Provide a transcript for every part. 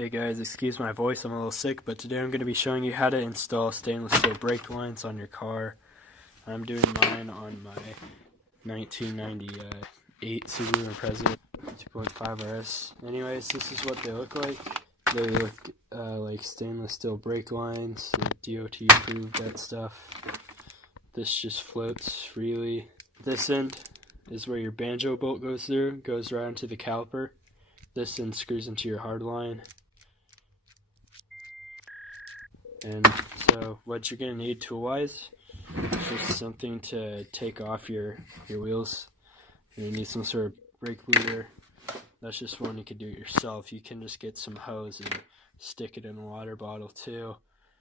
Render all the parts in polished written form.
Hey guys, excuse my voice, I'm a little sick, but today I'm going to be showing you how to install stainless steel brake lines on your car. I'm doing mine on my 1998 Subaru Impreza 2.5 RS. Anyways, this is what they look like. They look like stainless steel brake lines, DOT approved, that stuff. This just floats freely. This end is where your banjo bolt goes through, goes right into the caliper. This end screws into your hard line. And so what you're going to need tool-wise is just something to take off your wheels. You're going to need some sort of brake leader. That's just one you can do it yourself. You can just get some hose and stick it in a water bottle too.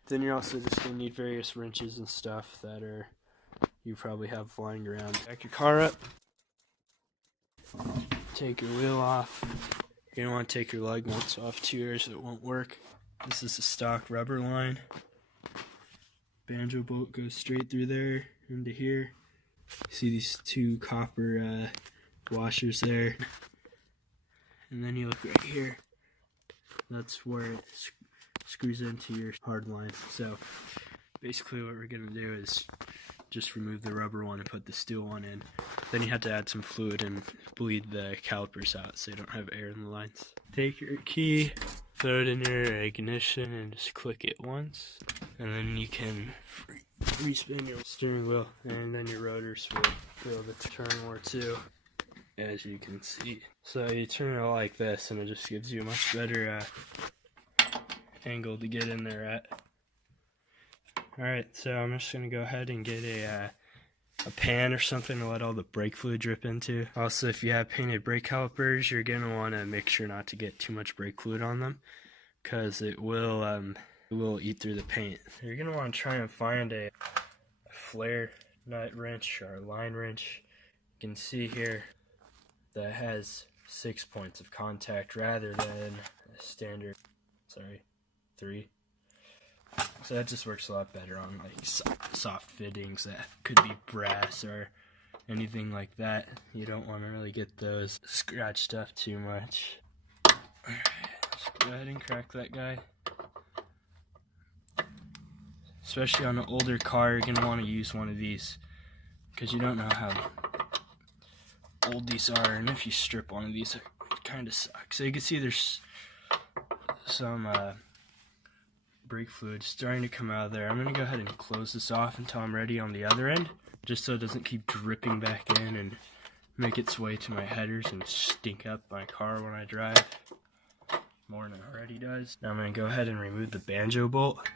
Then you're also just going to need various wrenches and stuff that you probably have lying around. Back your car up. Take your wheel off. You're going to want to take your lug nuts off too, or it won't work. This is a stock rubber line. Banjo bolt goes straight through there into here. You see these two copper washers there. And then you look right here. That's where it screws into your hard line. So basically what we're going to do is just remove the rubber one and put the steel one in. Then you have to add some fluid and bleed the calipers out so you don't have air in the lines. Take your key, throw it in your ignition and just click it once. And then you can respin your steering wheel, and then your rotors will be able to turn more too, as you can see. So you turn it like this and it just gives you a much better angle to get in there at. Alright, so I'm just going to go ahead and get a pan or something to let all the brake fluid drip into. Also, if you have painted brake calipers, you're going to want to make sure not to get too much brake fluid on them, because it will eat through the paint. You're going to want to try and find a flare nut wrench or a line wrench. You can see here that has 6 points of contact rather than a standard, 3. So that just works a lot better on like soft fittings that could be brass or anything like that. You don't want to really get those scratched up too much. Just go ahead and crack that guy. Especially on an older car, you're going to want to use one of these because you don't know how old these are, and if you strip one of these, it kind of sucks. So you can see there's some brake fluid starting to come out of there. I'm going to go ahead and close this off until I'm ready on the other end, just so it doesn't keep dripping back in and make its way to my headers and stink up my car when I drive more than it already does. Now I'm going to go ahead and remove the banjo bolt.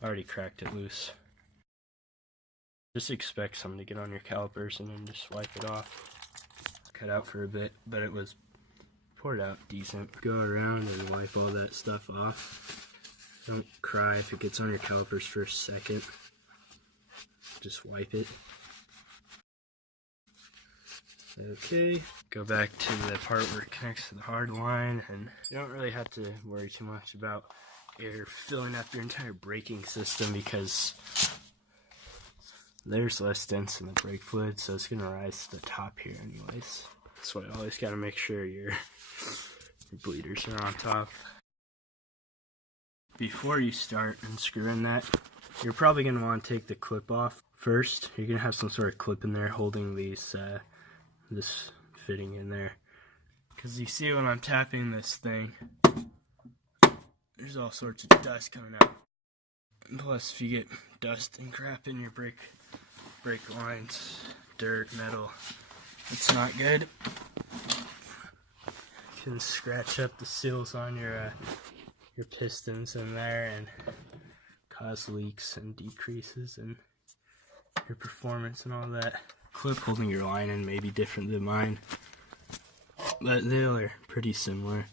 I already cracked it loose. Just expect something to get on your calipers and then just wipe it off. Cut out for a bit, but it was poured out decent. Go around and wipe all that stuff off. Don't cry if it gets on your calipers for a second. Just wipe it. Okay, go back to the part where it connects to the hard line, and you don't really have to worry too much about air filling up your entire braking system because there's less dense in the brake fluid, so it's going to rise to the top here anyways. That's why you always got to make sure your bleeders are on top. Before you start unscrewing that, you're probably going to want to take the clip off first. You're going to have some sort of clip in there holding these this fitting in there. Because you see when I'm tapping this thing, there's all sorts of dust coming out. And plus, if you get dust and crap in your brake lines, dirt, metal, it's not good. You can scratch up the seals on your pistons in there and cause leaks and decreases in your performance and all that. Clip holding your line in may be different than mine, but they are pretty similar.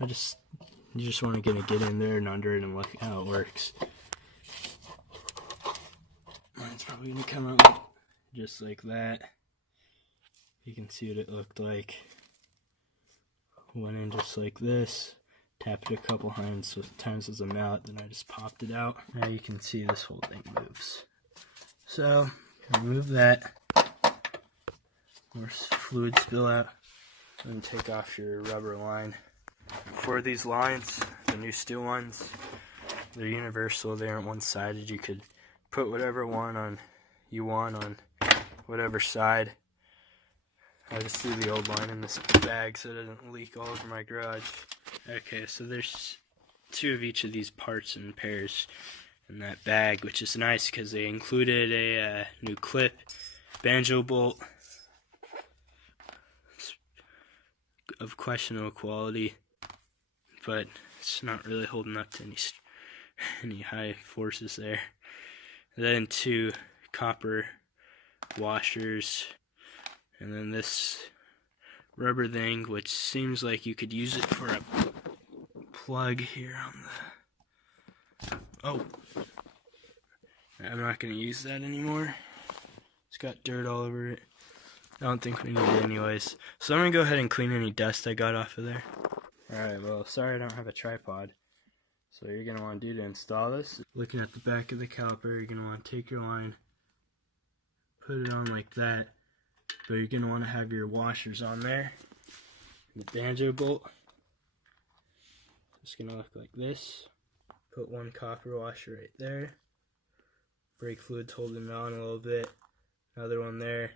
You just want to get in there and under it and look how it works. Mine's probably going to come out just like that. You can see what it looked like. Went in just like this. Tapped it a couple times as a mallet, then I just popped it out. Now you can see this whole thing moves. So, remove that. More fluid spill out. Then take off your rubber line. For these lines, the new steel ones, they're universal, they aren't one-sided. You could put whatever one you want on whatever side. I just threw the old line in this bag so it doesn't leak all over my garage. Okay, so there's 2 of each of these parts in pairs in that bag, which is nice because they included a new clip, banjo bolt. It's of questionable quality, but it's not really holding up to any high forces there. Then 2 copper washers, and then this rubber thing, which seems like you could use it for a plug here on the... Oh! I'm not going to use that anymore. It's got dirt all over it. I don't think we need it anyways. So I'm going to go ahead and clean any dust I got off of there. Alright, well, sorry I don't have a tripod. So what you're going to want to do to install this, looking at the back of the caliper, you're going to want to take your line, put it on like that, but you're going to want to have your washers on there. The banjo bolt, it's going to look like this. Put 1 copper washer right there. Brake fluid's holding it on a little bit. Another one there.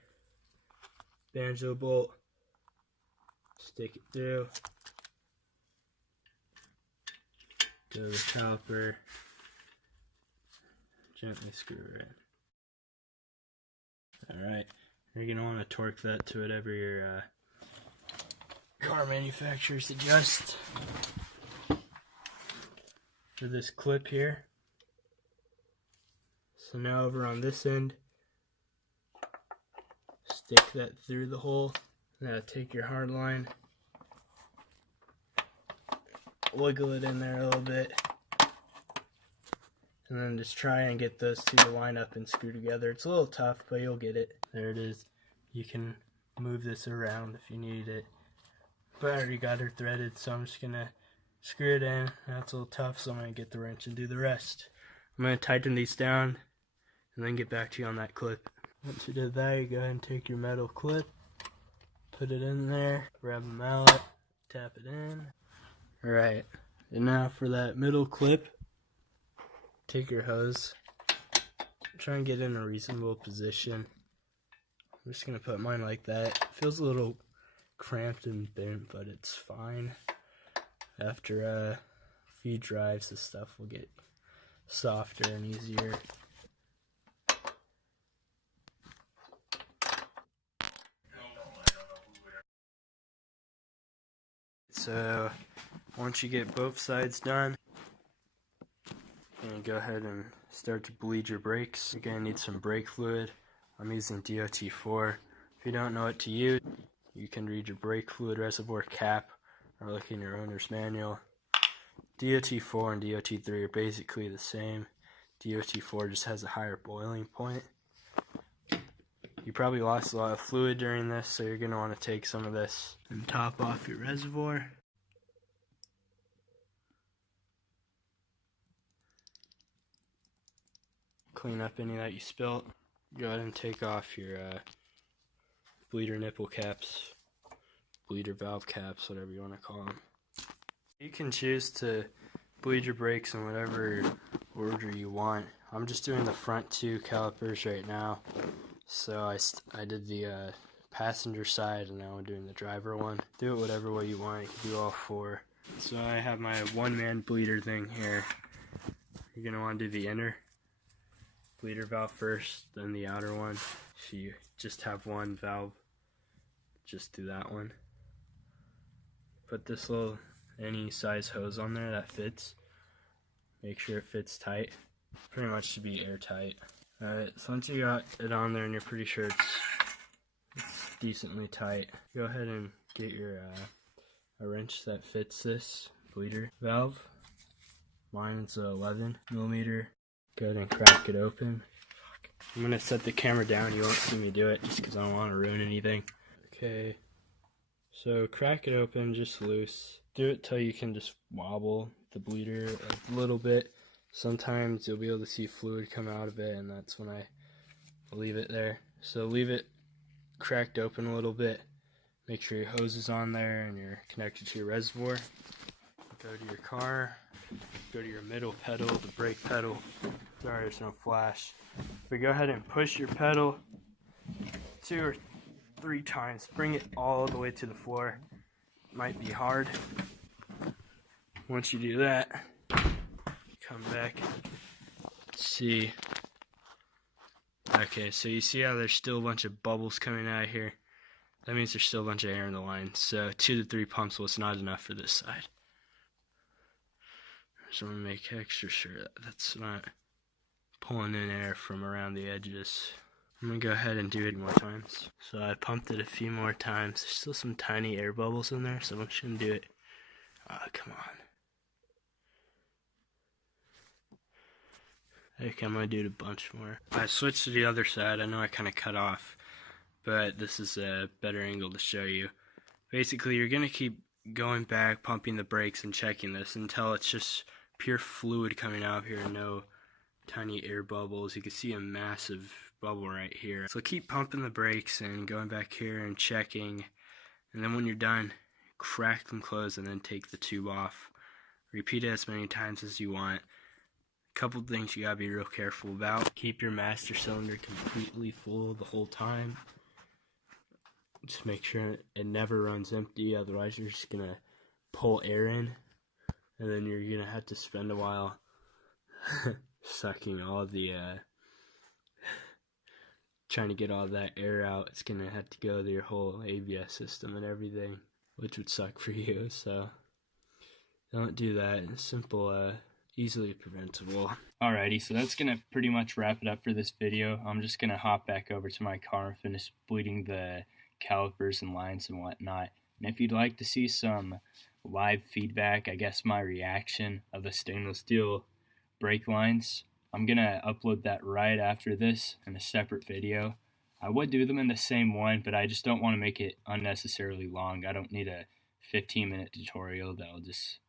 Banjo bolt, stick it through. Go to the caliper, gently screw it in. Alright, you're going to want to torque that to whatever your car manufacturer suggests. For this clip here. So now over on this end, stick that through the hole. Now take your hard line, wiggle it in there a little bit, and then just try and get those 2 to line up and screw together. It's a little tough, but you'll get it. There it is. You can move this around if you need it. But I already got her threaded, so I'm just going to screw it in. That's a little tough, so I'm going to get the wrench and do the rest. I'm going to tighten these down and then get back to you on that clip. Once you did that, you go ahead and take your metal clip, put it in there, grab a mallet, tap it in. Alright, and now for that middle clip, take your hose, try and get in a reasonable position. I'm just going to put mine like that. It feels a little cramped and bent, but it's fine. After a few drives, this stuff will get softer and easier. So once you get both sides done, you're going to go ahead and start to bleed your brakes. You're going to need some brake fluid. I'm using DOT4. If you don't know what to use, you can read your brake fluid reservoir cap or look in your owner's manual. DOT4 and DOT3 are basically the same. DOT4 just has a higher boiling point. You probably lost a lot of fluid during this, so you're going to want to take some of this and top off your reservoir. Clean up any that you spilt. Go ahead and take off your bleeder nipple caps, bleeder valve caps, whatever you want to call them. You can choose to bleed your brakes in whatever order you want. I'm just doing the front 2 calipers right now. So I did the passenger side, and now I'm doing the driver one. Do it whatever way you want. You can do all 4. So I have my 1-man bleeder thing here. You're going to want to do the inner bleeder valve first, then the outer one. If you just have 1 valve, just do that one. Put this little any size hose on there that fits. Make sure it fits tight. Pretty much should be airtight. Alright, so once you got it on there and you're pretty sure it's decently tight, go ahead and get your a wrench that fits this bleeder valve. Mine's 11mm. Go ahead and crack it open. I'm going to set the camera down. You won't see me do it just because I don't want to ruin anything. Okay, so crack it open just loose. Do it till you can just wobble the bleeder a little bit. Sometimes you'll be able to see fluid come out of it, and that's when I leave it there. So leave it cracked open a little bit. Make sure your hose is on there and you're connected to your reservoir. Go to your car, go to your middle pedal, the brake pedal. Sorry, there's no flash. But go ahead and push your pedal 2 or 3 times. Bring it all the way to the floor. Might be hard. Once you do that, come back. See. Okay, so you see how there's still a bunch of bubbles coming out of here? That means there's still a bunch of air in the line. So 2 to 3 pumps was not enough for this side. So I'm going to make extra sure that that's not pulling in air from around the edges. I'm going to go ahead and do it more times. So I pumped it a few more times. There's still some tiny air bubbles in there, so I'm just going to do it. Come on. Okay, I'm going to do it a bunch more. I switched to the other side. I know I kind of cut off, but this is a better angle to show you. Basically, you're going to keep going back, pumping the brakes and checking this until it's just pure fluid coming out of here, no tiny air bubbles. You can see a massive bubble right here. So keep pumping the brakes and going back here and checking, and then when you're done, crack them closed and then take the tube off. Repeat it as many times as you want. Couple things you gotta be real careful about. Keep your master cylinder completely full the whole time. Just make sure it never runs empty, otherwise you're just gonna pull air in, and then you're gonna have to spend a while sucking all the trying to get all that air out. It's gonna have to go to your whole ABS system and everything, which would suck for you. So don't do that. It's simple, easily preventable. Alrighty, so that's gonna pretty much wrap it up for this video. I'm just gonna hop back over to my car and finish bleeding the calipers and lines and whatnot. And if you'd like to see some live feedback, I guess my reaction of the stainless steel brake lines, I'm gonna upload that right after this in a separate video. I would do them in the same one, but I just don't want to make it unnecessarily long. I don't need a 15-minute tutorial that'll just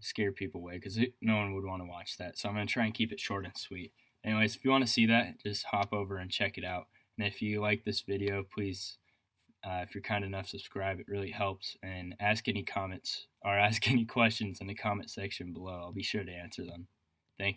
scare people away, because no one would want to watch that. So I'm going to try and keep it short and sweet. Anyways, if you want to see that, just hop over and check it out. And if you like this video, please, if you're kind enough, subscribe. It really helps. And ask any comments or ask any questions in the comment section below. I'll be sure to answer them. Thank you.